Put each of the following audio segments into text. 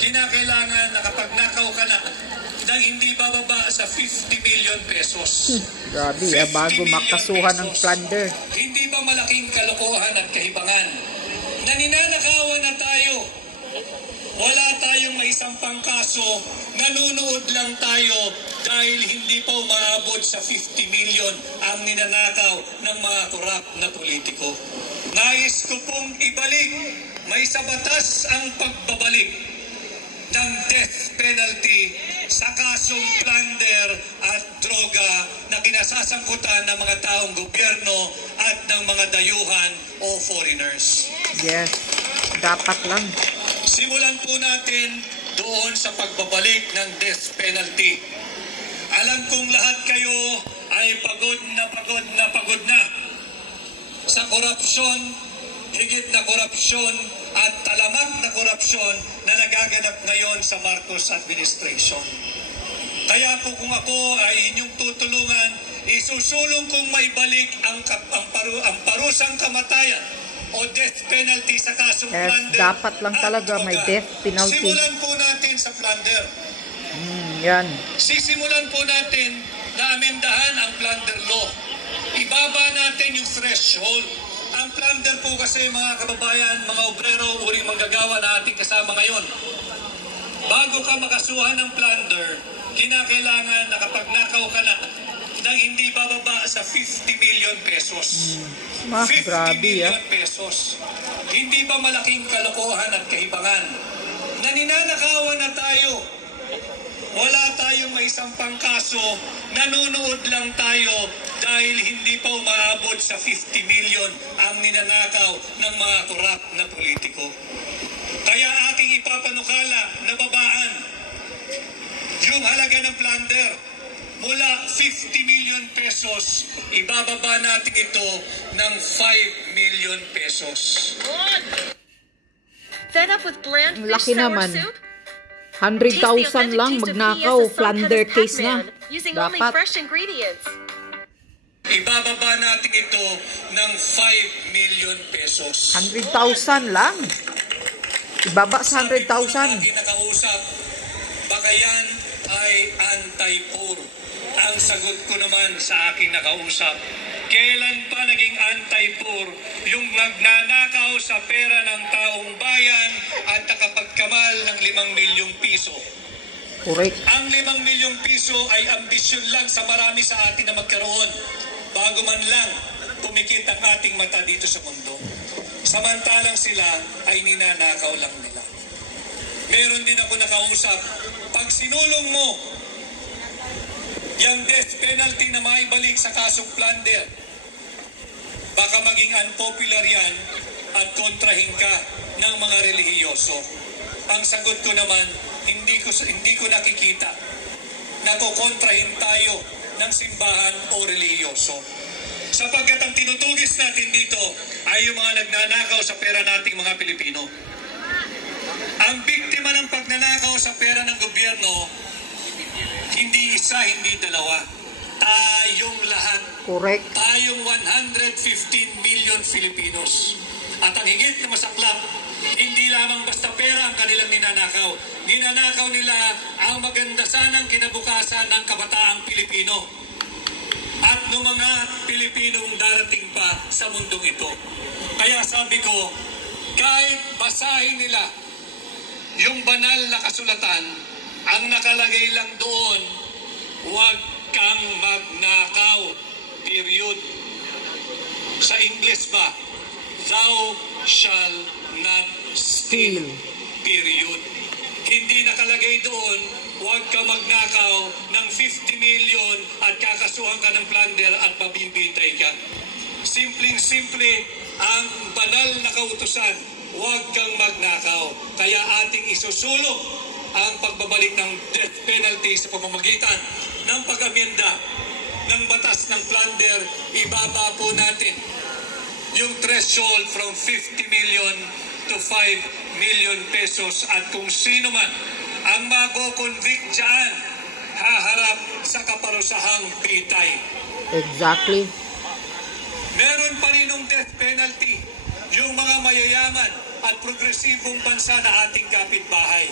kinakailangan na kapag nakaw ka na nang hindi bababa sa 50 million pesos. Grabe, bago makasuhan ng plunder. Hindi ba malaking kalokohan at kahibangan? Naninanakawan na tayo. Wala tayong maisampang kaso, nanunood lang tayo dahil hindi pa umaabot sa 50 million ang ninanakaw ng mga korap na politiko. Nais ko pong ibalik, may sa batas ang pagbabalik ng death penalty sa kasong plunder at droga na kinasasangkutan ng mga taong gobyerno at ng mga dayuhan o foreigners. Yes, dapat lang. Simulan po natin doon sa pagbabalik ng death penalty. Alam kong lahat kayo ay pagod na sa korupsyon, higit na korupsyon at talamak na korupsyon na nagaganap ngayon sa Marcos administration. Kaya po kung ako ay inyong tutulungan, isusulong kong maibalik ang parusang kamatayan o death penalty sa kasong plunder. Dapat lang talaga may death penalty. Simulan po natin sa plunder. Yan. Sisimulan po natin na amendahan ang plunder law. Ibaba natin yung threshold. Ang plunder po kasi mga kababayan, mga obrero, uring manggagawa na ating kasama ngayon. Bago ka makasuhan ng plunder, kinakailangan na kapag nakaw ka na nang hindi bababa sa 50 million pesos. 50 million pesos. Hindi ba malaking kalokohan at kahibangan? Naninanakawan na tayo. Wala tayong maisampang kaso, nanunood lang tayo dahil hindi pa umaabot sa 50 million ang ninanakaw ng mga korap na politiko. Kaya aking ipapanukala na babaan yung halaga ng plunder mula 50 million pesos, ibababa natin ito ng 5 million pesos. Fed up with bland fish laki sour naman. soup? 100,000 lang magnakaw, plunder case na. Dapat. Ibababa natin ito ng 5 million pesos. 100,000 lang. Ibaba sa 100,000. Nakausap, baka yan ay anti-poor. Ang sagot ko naman sa aking nakausap, kailan pa naging anti-poor yung nagnanakaw sa pera ng taong bayan at nakapagkamal ng 5 milyong piso? Correct. Ang 5 milyong piso ay ambisyon lang sa marami sa atin na magkaroon bago man lang pumikit ang ating mata dito sa mundo. Samantalang sila ay ninanakaw lang nila. Meron din ako nakausap, pag sinulong mo yung death penalty na maibalik sa kasong plunder, baka maging unpopular yan at kontrahin ka ng mga relihiyoso. Ang sagot ko naman, hindi ko nakikita na kukontrahin tayo ng simbahan o relihiyoso. Sapagkat ang tinutugis natin dito ay yung mga nagnanakaw sa pera nating mga Pilipino. Ang biktima ng pagnanakaw sa pera ng gobyerno, hindi isa, hindi dalawa. Tayong lahat. Correct. Tayong 115 million Filipinos. At ang higit na masaklap, hindi lamang basta pera ang kanilang ninanakaw. Ninanakaw nila ang maganda sanang kinabukasan ng kabataang Pilipino at ng mga Pilipinong darating pa sa mundong ito. Kaya sabi ko, kahit basahin nila yung banal na kasulatan, ang nakalagay lang doon, huwag kang magnakaw, period. Sa English ba? Thou shall not steal, period. Hindi nakalagay doon, huwag kang magnakaw ng 50 million at kakasuhan ka ng plunder at mabibintay ka. Simpleng-simple ang banal na kautusan, huwag kang magnakaw. Kaya ating isusulong ang pagbabalik ng death penalty sa pamamagitan ng pag-amenda ng batas ng plunder. Ibaba po natin yung threshold from 50 million to 5 million pesos at kung sino man ang mako-convict dyan, haharap sa kaparusahang pitay. Exactly. Meron pa rin ng death penalty yung mga mayayaman at progresibong bansa na ating kapitbahay.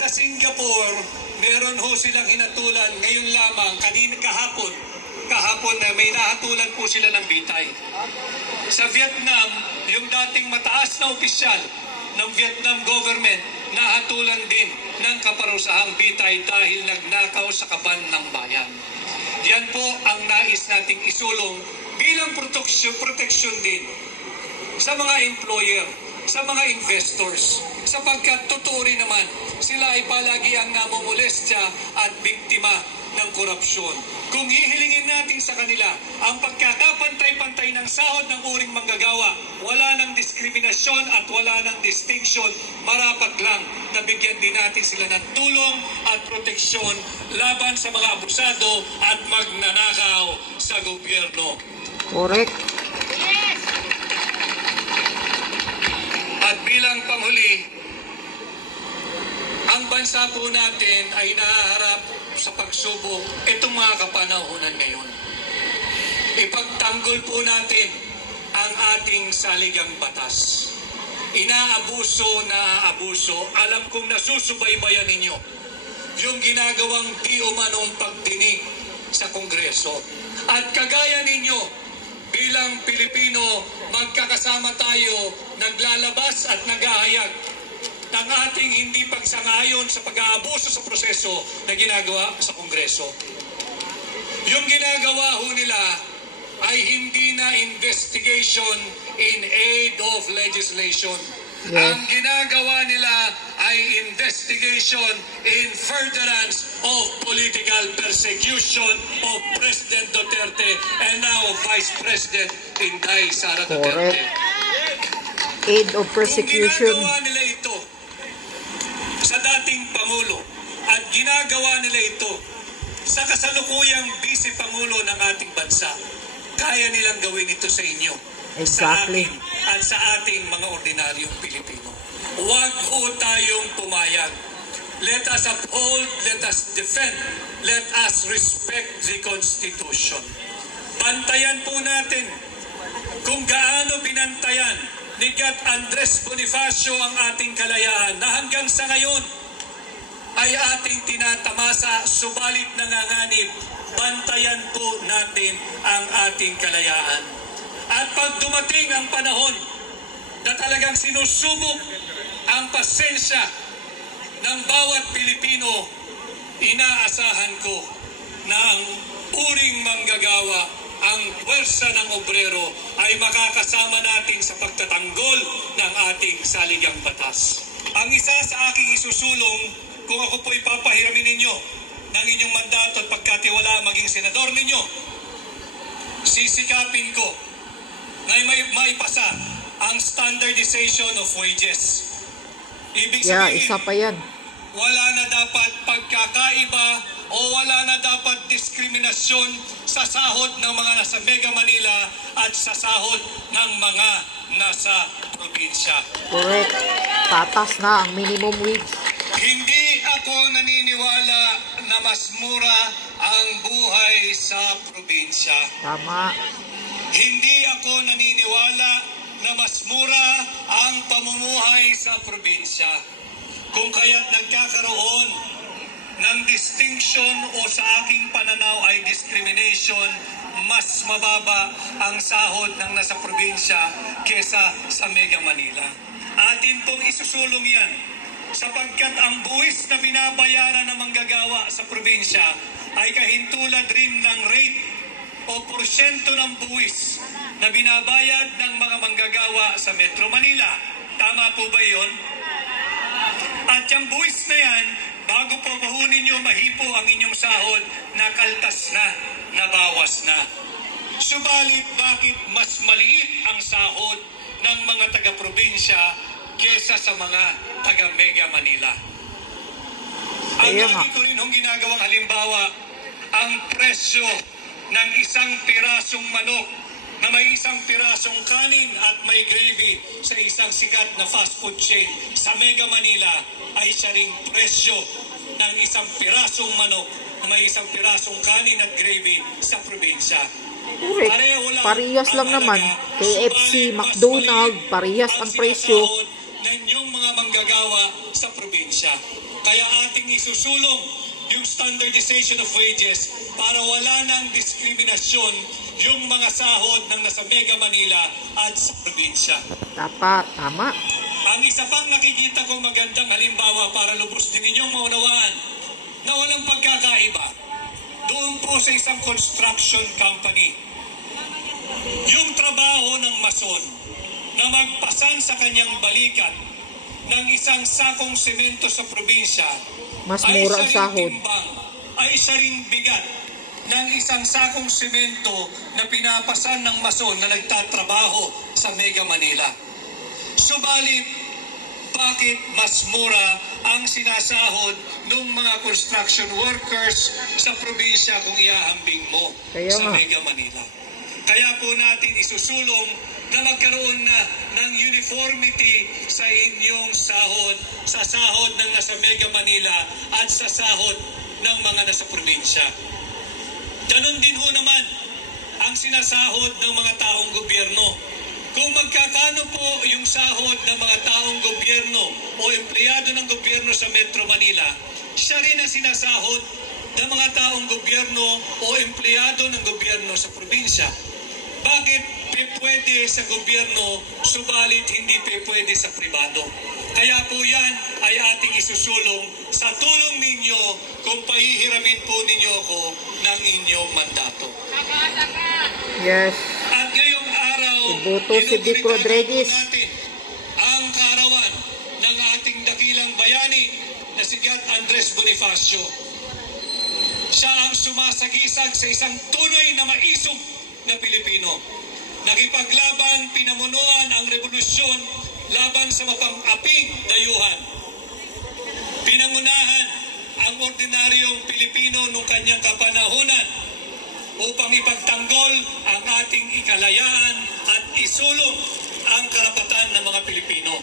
Sa Singapore, meron ho silang hinatulan ngayon lamang, kahapon na may nahatulan po sila ng bitay. Sa Vietnam, yung dating mataas na opisyal ng Vietnam government, nahatulan din ng kaparusahang bitay dahil nagnakaw sa kaban ng bayan. Yan po ang nais nating isulong bilang proteksyon din sa mga employer, sa mga investors, sapagkat totoo rin naman sila ay palagi ang namumulestya at biktima ng korupsyon. Kung hihilingin natin sa kanila ang pagkakapantay-pantay ng sahod ng uring manggagawa, wala ng diskriminasyon at wala ng distinction, marapat lang na bigyan din natin sila ng tulong at proteksyon laban sa mga abusado at magnanakaw sa gobyerno. Correct. At bilang panghuli, ang bansa po natin ay nahaharap sa pagsubok itong mga kapanahunan ngayon. Ipagtanggol po natin ang ating saligang batas. Inaabuso, naaabuso, alam kong nasusubaybayan ninyo yung ginagawang di umanong pagdinig sa Kongreso. At kagaya ninyo, bilang Pilipino, magkakasama tayo, naglalabas at naghahayag ng ating hindi pagsangayon sa pag-aabuso sa proseso na ginagawa sa Kongreso. Yung ginagawa ho nila ay hindi na investigation in aid of legislation. Yes. Ang ginagawa nila ay investigation in furtherance of political persecution of President Duterte and now Vice President Inday Sara Duterte. Correct. Aid of persecution. Kung ginagawa nila ito sa dating Pangulo at ginagawa nila ito sa kasalukuyang Vice Pangulo ng ating bansa, kaya nilang gawin ito sa inyo. Exactly. Sa atin at sa ating mga ordinaryong Pilipino. Huwag ho tayong pumayag. Let us uphold, let us defend, let us respect the Constitution. Bantayan po natin kung gaano binantayan ni Gat Andres Bonifacio ang ating kalayaan na hanggang sa ngayon ay ating tinatamasa, subalit nanganganib. Bantayan po natin ang ating kalayaan. At pag dumating ang panahon na talagang sinusubok ang pasensya ng bawat Pilipino, inaasahan ko na ang uring manggagawa, ang puwersa ng obrero ay makakasama natin sa pagtatanggol ng ating saligang batas. Ang isa sa aking isusulong, kung ako po ipapahiramin ninyo ng inyong mandato at pagkatiwala maging senador ninyo, sisikapin ko na maipasa ang standardization of wages. Ibig sabihin, isa pa yan. wala na dapat pagkakaiba o wala na dapat diskriminasyon sa sahod ng mga nasa Mega Manila at sa sahod ng mga nasa probinsya. Correct. Patas na ang minimum wage. Hindi ako naniniwala na mas mura ang buhay sa probinsya. Tama. Hindi ako naniniwala na mas mura ang pamumuhay sa probinsya. Kung kaya't nagkakaroon ng distinction o sa aking pananaw ay discrimination, mas mababa ang sahod ng nasa probinsya kesa sa Mega Manila. Atin pong isusulong yan sapagkat ang buwis na binabayaran ng manggagawa sa probinsya ay kahintulad rin ng rate o porsyento ng buwis na binabayad ng mga manggagawa sa Metro Manila. Tama po ba yun? At yung buwis na yan, bago po mahunin nyo mahipo ang inyong sahod, nakaltas na, nabawas na. Subalit, bakit mas maliit ang sahod ng mga taga-probinsya kesa sa mga taga-Mega Manila? Ang lagi ko rin hong ginagawang halimbawa, ang presyo ng isang pirasong manok na may isang pirasong kanin at may gravy sa isang sikat na fast food chain sa Mega Manila ay siya ring presyo ng isang pirasong manok na may isang pirasong kanin at gravy sa probinsya. Correct. Parehas lang naman. KFC, McDonald's, parehas ang presyo. Ng inyong mga manggagawa sa probinsya. Kaya ating isusulong yung standardization of wages para wala ng diskriminasyon yung mga sahod ng nasa Mega Manila at sa probinsya. Tama. Ang isa pang nakikita kong magandang halimbawa para lubos din ninyong maunawaan na walang pagkakaiba doon po sa isang construction company. Yung trabaho ng mason na magpasan sa kanyang balikat ng isang sakong semento sa probinsya Mas mura ang sahod. Ay siya rin bigat ng isang sakong semento na pinapasan ng mason na nagtatrabaho sa Mega Manila. Subalit, bakit mas mura ang sinasahod ng mga construction workers sa probinsya kung ihahambing mo sa Mega Manila? Kaya po natin isusulong na magkaroon na ng uniformity sa inyong sahod, sa sahod ng nasa Mega Manila at sa sahod ng mga nasa probinsya. Ganon din ho naman ang sinasahod ng mga taong gobyerno. Kung magkakano po yung sahod ng mga taong gobyerno o empleyado ng gobyerno sa Metro Manila, siya rin ang sinasahod ng mga taong gobyerno o empleyado ng gobyerno sa probinsya. Bakit pwede sa gobyerno, subalit hindi pwede sa pribado? Kaya po yan ay ating isusulong sa tulong ninyo kung pahihiramin po ninyo ako ng inyong mandato. Yes. At ngayong araw, Iboto si Vic Rodriguez. natin ang kaarawan ng ating dakilang bayani na si Gat Andres Bonifacio. Siya ang sumasagisag sa isang tunay na maisog na Pilipino. Nakipaglaban, pinamunuan ang revolusyon laban sa mapang-aping dayuhan. Pinangunahan ang ordinaryong Pilipino nung kanyang kapanahunan upang ipagtanggol ang ating ikalayaan at isulong ang karapatan ng mga Pilipino.